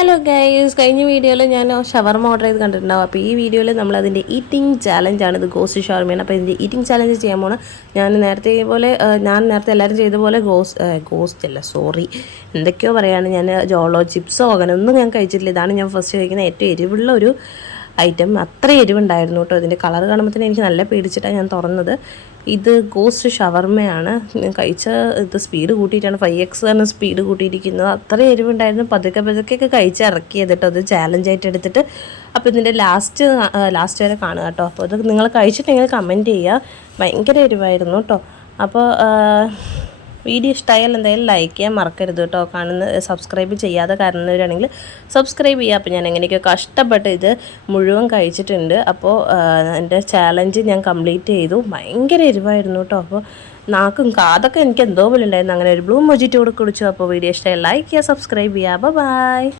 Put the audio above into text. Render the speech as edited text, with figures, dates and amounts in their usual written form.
Hello guys, കഴിഞ്ഞ വീഡിയോയിൽ ഞാൻ ഷവർമ ഓർഡർ ചെയ്ത് കണ്ടിട്ടുണ്ടാവും. അപ്പോൾ ഈ വീഡിയോയിൽ നമ്മളതിൻ്റെ ഈറ്റിംഗ് ചാലഞ്ചാണ്. ഇത് ഗോസ്റ്റ് ഷവർമയാണ്. അപ്പോൾ ഇതിൻ്റെ ഈറ്റിംഗ് ചാലഞ്ച് ചെയ്യാൻ പോകണം. ഞാൻ നേരത്തെ എല്ലാവരും ചെയ്ത പോലെ ഗോസ്റ്റ് അല്ല, സോറി, എന്തൊക്കെയോ പറയുകയാണ്. ഞാൻ ജോളോ ചിപ്സോ അങ്ങനെ ഒന്നും ഞാൻ കഴിച്ചിട്ടില്ല. ഇതാണ് ഞാൻ ഫസ്റ്റ് കഴിക്കുന്ന ഏറ്റവും എരിവുള്ള ഒരു ഐറ്റം. അത്ര എരിവുണ്ടായിരുന്നു കേട്ടോ. ഇതിൻ്റെ കളർ കാണുമ്പോൾ തന്നെ എനിക്ക് നല്ല പേടിച്ചിട്ടാണ് ഞാൻ തുറന്നത്. ഇത് ഗോസ്റ്റ് ഷവർമയാണ്. കഴിച്ച ഇത് സ്പീഡ് കൂട്ടിയിട്ടാണ് 5x ആണ് സ്പീഡ് കൂട്ടിയിരിക്കുന്നത്. അത്ര എരിവുണ്ടായിരുന്നു. പതുക്കെ കഴിച്ച് ഇറക്കിയത് കേട്ടോ. അത് ചാലഞ്ചായിട്ട് എടുത്തിട്ട്. അപ്പോൾ ഇതിൻ്റെ ലാസ്റ്റ് വരെ കാണുക കേട്ടോ. അപ്പോൾ ഇത് നിങ്ങൾ കഴിച്ചിട്ടെങ്കിൽ കമൻറ്റ് ചെയ്യുക. ഭയങ്കര എരിവായിരുന്നു കേട്ടോ. അപ്പോൾ വീഡിയോ ഇഷ്ടമായാൽ എന്തായാലും ലൈക്ക് ചെയ്യാൻ മറക്കരുത് കേട്ടോ. സബ്സ്ക്രൈബ് ചെയ്യാതെ കാണുന്നവരാണെങ്കിൽ സബ്സ്ക്രൈബ് ചെയ്യുക. അപ്പോൾ ഞാൻ എങ്ങനെയൊക്കെ കഷ്ടപ്പെട്ട് ഇത് മുഴുവൻ കഴിച്ചിട്ടുണ്ട്. അപ്പോൾ എൻ്റെ ചാലഞ്ച് ഞാൻ കംപ്ലീറ്റ് ചെയ്തു. ഭയങ്കര എരിവായിരുന്നു കേട്ടോ. അപ്പോൾ നാക്കും കാതൊക്കെ എനിക്ക് എന്തോ പോലെ ഉണ്ടായിരുന്നു. അങ്ങനെ ഒരു ബ്ലൂ മൊജിറ്റോ കൂടെ കുടിച്ചു. അപ്പോൾ വീഡിയോ ഇഷ്ടമായി ലൈക്ക് ചെയ്യുക, സബ്സ്ക്രൈബ് ചെയ്യുക. ബൈ.